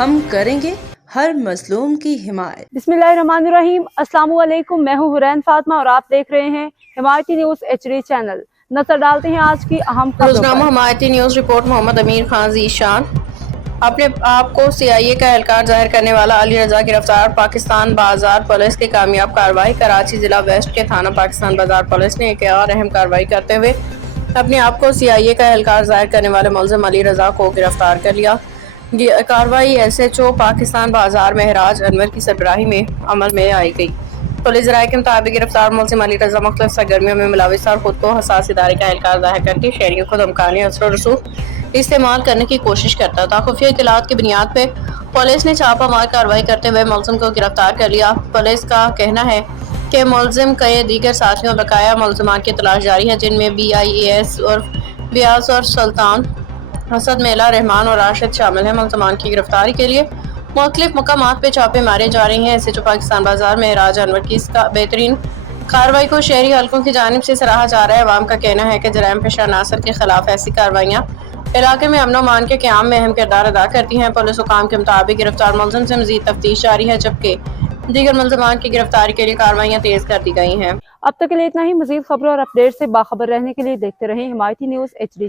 ہم کریں گے ہر مظلوم کی حمایت۔ बिस्मिल्लाहिर्रहमानिर्रहीम। अस्सलाम वालेकुम। मैं हूँ हुरैन फातिमा और आप देख रहे हैं हिमायती न्यूज HD चैनल। नजर डालते हैं आज की अहम खबरों रोजनामा पर। हिमायती न्यूज रिपोर्ट। मोहम्मद अमीर खान ज़ीशान अपने आप को CIA का एहलकार जाहिर करने वाला अली रजा गिरफ्तार। पाकिस्तान बाजार पुलिस की कामयाब कार्रवाई। कराची जिला वेस्ट के थाना पाकिस्तान बाजार पुलिस ने एक और अहम कार्रवाई करते हुए अपने आप को CIA का एहलकार जाहिर करने वाले मुलजिम अली रजा को गिरफ्तार कर लिया। कार्रवाई SHO पाकिस्तान बाजार महराज अनवर की सरबराही में अमल में आई गई। पुलिस राय के मुताबिक गिरफ्तार मुलजिम अली रजा मुख्तलिफ सरगर्मियों में मुलव्वस और खुद को हसास इदारे का एहलकार जाहिर करके शहरियों को धमकाने और रसूख इस्तेमाल करने की कोशिश करता था। खुफिया इत्तलात की बुनियाद पे पुलिस ने छापामार कार्रवाई करते हुए मुलजिम को गिरफ्तार कर लिया। पुलिस का कहना है कि मुलजिम कई दीगर साथियों बकाया मुलजमान की तलाश जारी है, जिनमें BIAS और व्यास और सुल्तान हसद मेला रहमान और राशिद शामिल हैं। मुलजमान की गिरफ्तारी के लिए मुख्तलिफ मकामात पे छापे मारे जा रहे हैं। SHO पाकिस्तान बाजार में राज अनवर की इस बेहतरीन कार्रवाई को शहरी हल्कों की जानिब से सराहा जा रहा है। अवाम का कहना है कि जराइम पेशा अनासर के खिलाफ ऐसी कार्रवाइयाँ इलाके में अमन मान के क़याम में अहम किरदार अदा करती हैं। पुलिस हुकाम के मुताबिक गिरफ्तार मुलजिम से मज़ीद तफ्तीश जारी है, जबकि दीगर मुलजमान की गिरफ्तारी के लिए कार्रवाइयाँ तेज कर दी गई हैं। अब तक के लिए इतना ही। मजीद खबरों और अपडेट से बाखबर रहने के लिए देखते रहें हिमायती न्यूज HD।